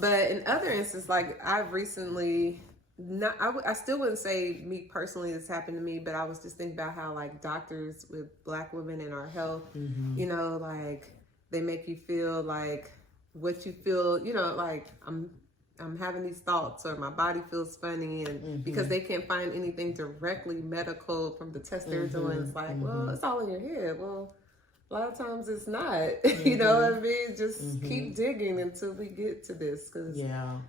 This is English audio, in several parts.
But in other instances, like I've recently, not, I still wouldn't say me personally this happened to me, but I was just thinking about how like doctors with Black women in our health, you know, like they make you feel like what you feel, you know, like I'm having these thoughts or my body feels funny, and because they can't find anything directly medical from the test they're doing, it's like, well, it's all in your head. Well, a lot of times it's not. You know what I mean? Just keep digging until we get to this, because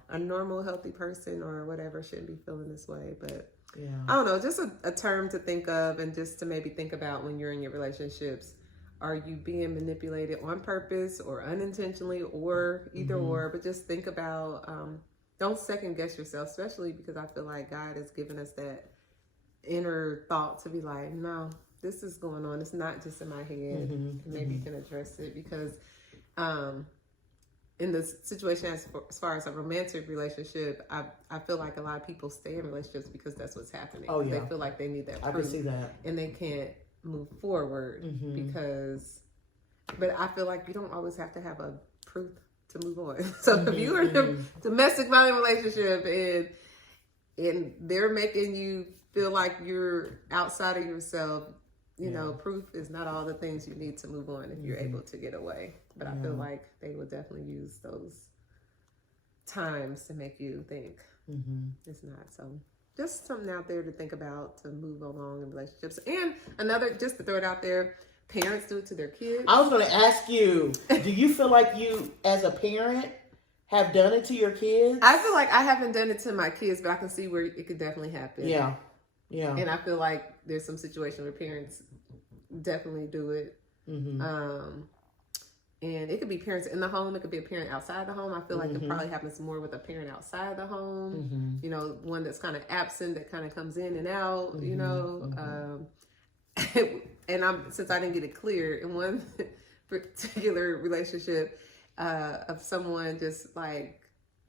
a normal, healthy person or whatever shouldn't be feeling this way. But I don't know, just a term to think of, and just to maybe think about when you're in your relationships. Are you being manipulated on purpose or unintentionally, or either or? But just think about, don't second guess yourself, especially because I feel like God has given us that inner thought to be like, no, this is going on. It's not just in my head. And maybe you can address it, because in the situation as far as a romantic relationship, I feel like a lot of people stay in relationships because that's what's happening. Oh, yeah. They feel like they need that proof. I can see that. And they can't move forward because, but I feel like you don't always have to have a proof to move on. So if you're in a domestic violence relationship and they're making you feel like you're outside of yourself, you know, proof is not all the things you need to move on if you're able to get away. But I feel like they will definitely use those times to make you think it's not. So just something out there to think about to move along in relationships. And another, just to throw it out there, parents do it to their kids. I was going to ask you, do you feel like you, as a parent, have done it to your kids? I feel like I haven't done it to my kids, but I can see where it could definitely happen. Yeah. Yeah. And I feel like there's some situation where parents definitely do it. And it could be parents in the home. It could be a parent outside the home. I feel like it probably happens more with a parent outside the home. You know, one that's kind of absent, that kind of comes in and out, you know. And since I didn't get it clear, in one particular relationship of someone just like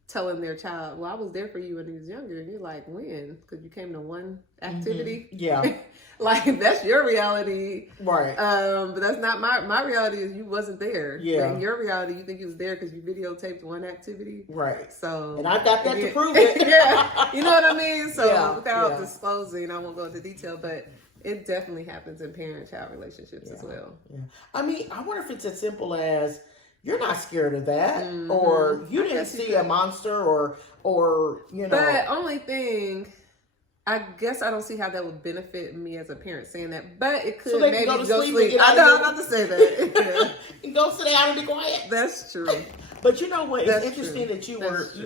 telling their child, well, I was there for you when he was younger. And you're like, when? Because you came to one activity? Yeah. Like, that's your reality. Right. But that's not my reality. Is you wasn't there. Yeah. Like, your reality, you think he was there because you videotaped one activity. Right. So. And I got that to prove it. Yeah. You know what I mean? So without disclosing, I won't go into detail, but it definitely happens in parent-child relationships as well. Yeah. I mean, I wonder if it's as simple as, you're not scared of that, or you didn't see a monster, or you know. But only thing, I guess I don't see how that would benefit me as a parent saying that. But it could, so maybe go sleep. I know I'm about to say that. And go sit down and be quiet. That's true. But you know what? It's interesting that you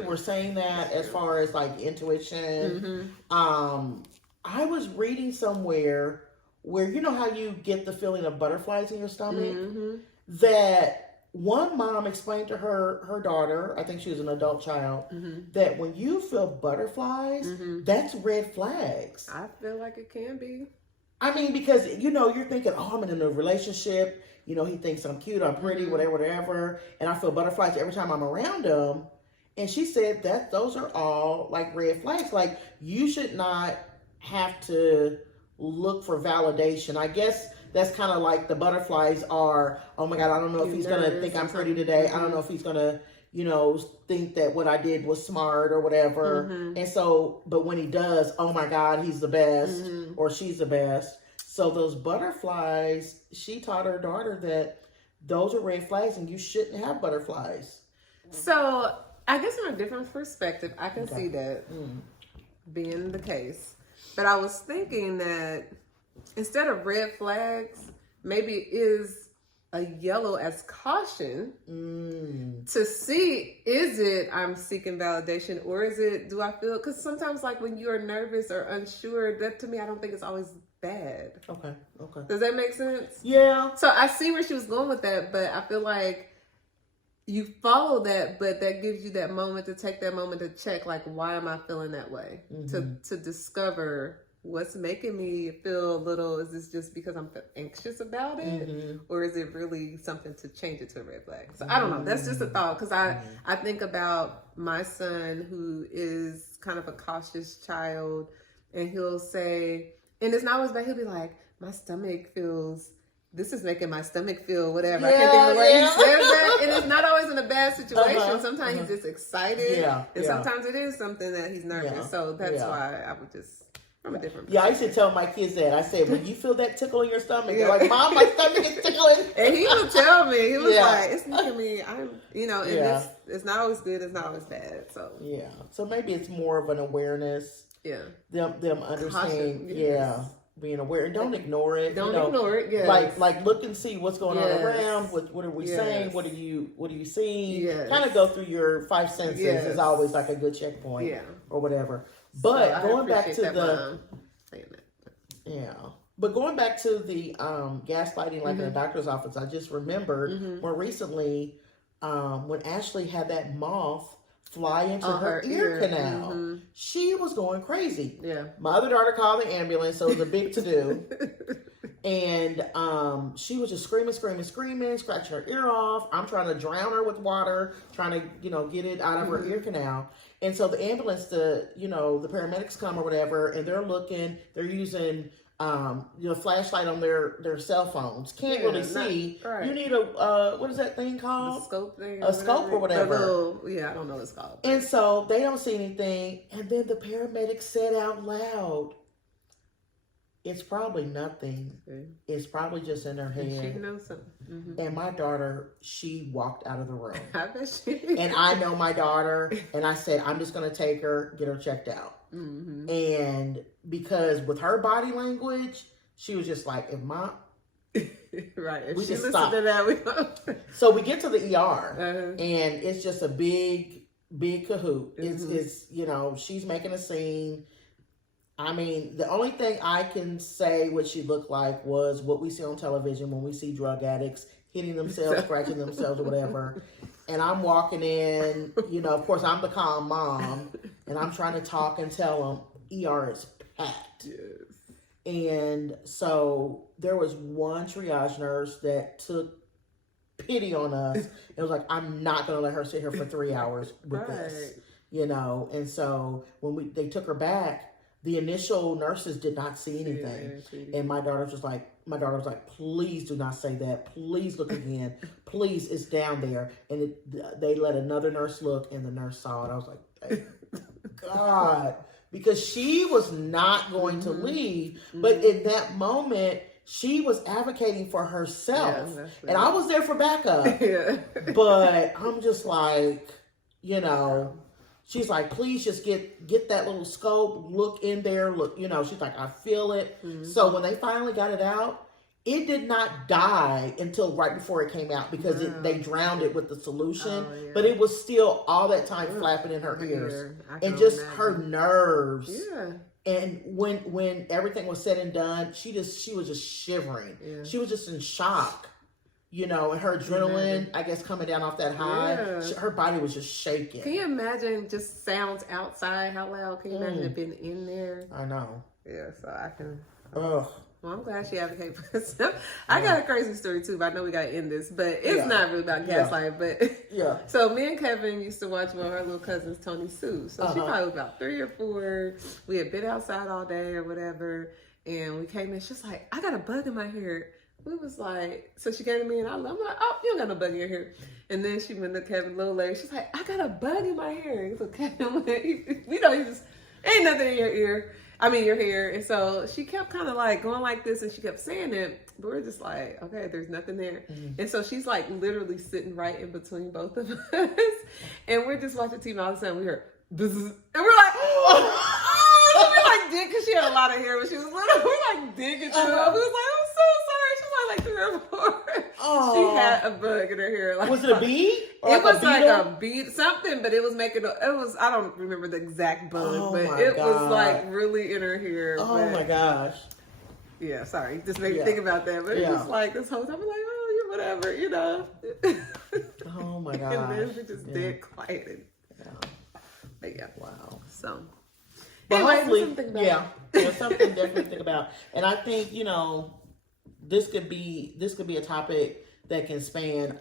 were saying that as far as like intuition. I was reading somewhere where, you know how you get the feeling of butterflies in your stomach, that one mom explained to her daughter, I think she was an adult child, that when you feel butterflies, that's red flags. I feel like it can be. I mean, because, you know, you're thinking, oh, I'm in a relationship. You know, he thinks I'm cute, I'm pretty, whatever. And I feel butterflies every time I'm around him. And she said that those are all like red flags. Like, you should not have to look for validation. I guess that's kind of like the butterflies are, oh my God, I don't know if he's going to think I'm pretty today. I don't know if he's going to, you know, think that what I did was smart or whatever. And so, but when he does, oh my God, he's the best or she's the best. So those butterflies, she taught her daughter that those are red flags and you shouldn't have butterflies. So I guess from a different perspective, I can see that being the case. But I was thinking that instead of red flags, maybe it is a yellow as caution to see, is it I'm seeking validation, or is it, do I feel, because sometimes like when you are nervous or unsure, that to me, I don't think it's always bad. Okay. Does that make sense? Yeah. So I see where she was going with that, but I feel like you follow that, but that gives you that moment to take that moment to check, like, why am I feeling that way? To discover what's making me feel a little, is this just because I'm anxious about it? Or is it really something to change it to a red flag? So I don't know. That's just a thought. Because I think about my son, who is kind of a cautious child, and he'll say, and it's not always bad, he'll be like, my stomach feels this is making my stomach feel whatever. I can't think of the way he says that. And it's not always in a bad situation. Sometimes he's just excited. And sometimes it is something that he's nervous. So that's why I would just, from a different perspective. I used to tell my kids that. I said, when you feel that tickle in your stomach, they're like, Mom, my stomach is tickling. And he would tell me, he was like, it's making me, and it's not always good, it's not always bad. So so maybe it's more of an awareness. Them understanding. Being aware, and don't ignore it. Don't ignore it. Yes. Like look and see what's going on around. What are we saying? What are you seeing? Yes. Kind of go through your 5 senses is always like a good checkpoint. Or whatever. But going back to the but going back to the gaslighting, like in a doctor's office, I just remembered more recently when Ashley had that moth fly into her ear canal. She was going crazy. My other daughter called the ambulance, so it was a big to-do. And she was just screaming, scratching her ear off. I'm trying to drown her with water, trying to, get it out of her ear canal. And so the ambulance, the paramedics come or whatever, and they're looking, they're using flashlight on their cell phones. Can't really see. You need a what is that thing called? A scope thing. A scope or whatever. I don't know what it's called. And so they don't see anything. And then the paramedic said out loud, "It's probably nothing. It's probably just in her head." She knows something. And my daughter, she walked out of the room. I bet she did. And I know my daughter, and I said, I'm just going to take her, get her checked out. And because with her body language, she was just like, if my... Right. If we she just listened to that, we So we get to the ER, and it's just a big cahoot. It's she's making a scene. I mean, the only thing I can say what she looked like was what we see on television when we see drug addicts hitting themselves, scratching themselves or whatever. And I'm walking in, of course, I'm the calm mom, and I'm trying to talk and tell them ER is packed. And so there was one triage nurse that took pity on us. It was like, I'm not going to let her sit here for 3 hours with this, And so when they took her back, the initial nurses did not see anything. And my daughter was like, please do not say that. Please look again. Please, it's down there. And they let another nurse look, and the nurse saw it. I was like, thank God. Because she was not going to leave. But in that moment, she was advocating for herself. And I was there for backup. But I'm just like, she's like, please just get that little scope, look in there, look, she's like, I feel it. So when they finally got it out, it did not die until right before it came out because they drowned it with the solution. But it was still all that time flapping in her ears. And just her nerves. And when everything was said and done, she was just shivering. She was just in shock. And her adrenaline, I guess, coming down off that high, her body was just shaking. Can you imagine just sounds outside? How loud? Can you imagine it being in there? I know. Yeah, so I can. Ugh. Well, I'm glad she advocated for herself. I got a crazy story too, but I know we got to end this. But it's not really about gaslighting. But so me and Kevin used to watch one of our little cousins, Tony Sue. So she probably was about 3 or 4. We had been outside all day or whatever, and we came in. She's like, I got a bug in my hair. We was like, so she came to me and I'm like, oh, you don't got no bug in your hair. And then she went to Kevin a little later. She's like, I got a bug in my hair. So Kevin went, you just, ain't nothing in your hair. And so she kept kind of like going like this and she kept saying it. But we're just like, okay, there's nothing there. And so she's like literally sitting right in between both of us. And we're just watching TV and all of a sudden we heard, and we're like, because she had a lot of hair when she was little. We're like digging through it. We was like, I'm so sorry. She was like 3 or 4. She had a bug in her hair. Like, was it a bee? It was like a bee, something, but it was I don't remember the exact bug, but it was like really in her hair. Oh my gosh. Yeah, sorry. Just made me think about that. But it's just like this whole time, I'm like, oh, you're whatever, Oh my gosh. And then we just dead quiet. But yeah. Wow. So. But anyway, hopefully, there's something definitely to think about. And I think, this could be a topic that can span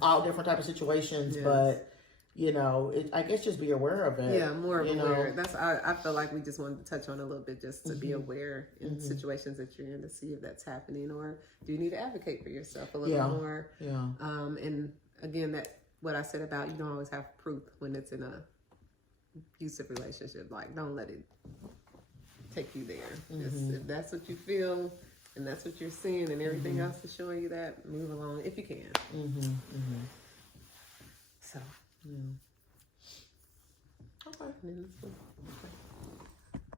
all different types of situations. But, I guess just be aware of it. Yeah, more aware. That's I feel like we just wanted to touch on a little bit, just to be aware in situations that you're in, to see if that's happening, or do you need to advocate for yourself a little more. And again, that what I said about you don't always have proof when it's in a abusive relationship. Like, don't let it take you there. Just, if that's what you feel and that's what you're seeing, and everything else is showing you that, move along if you can. So. Okay. Okay.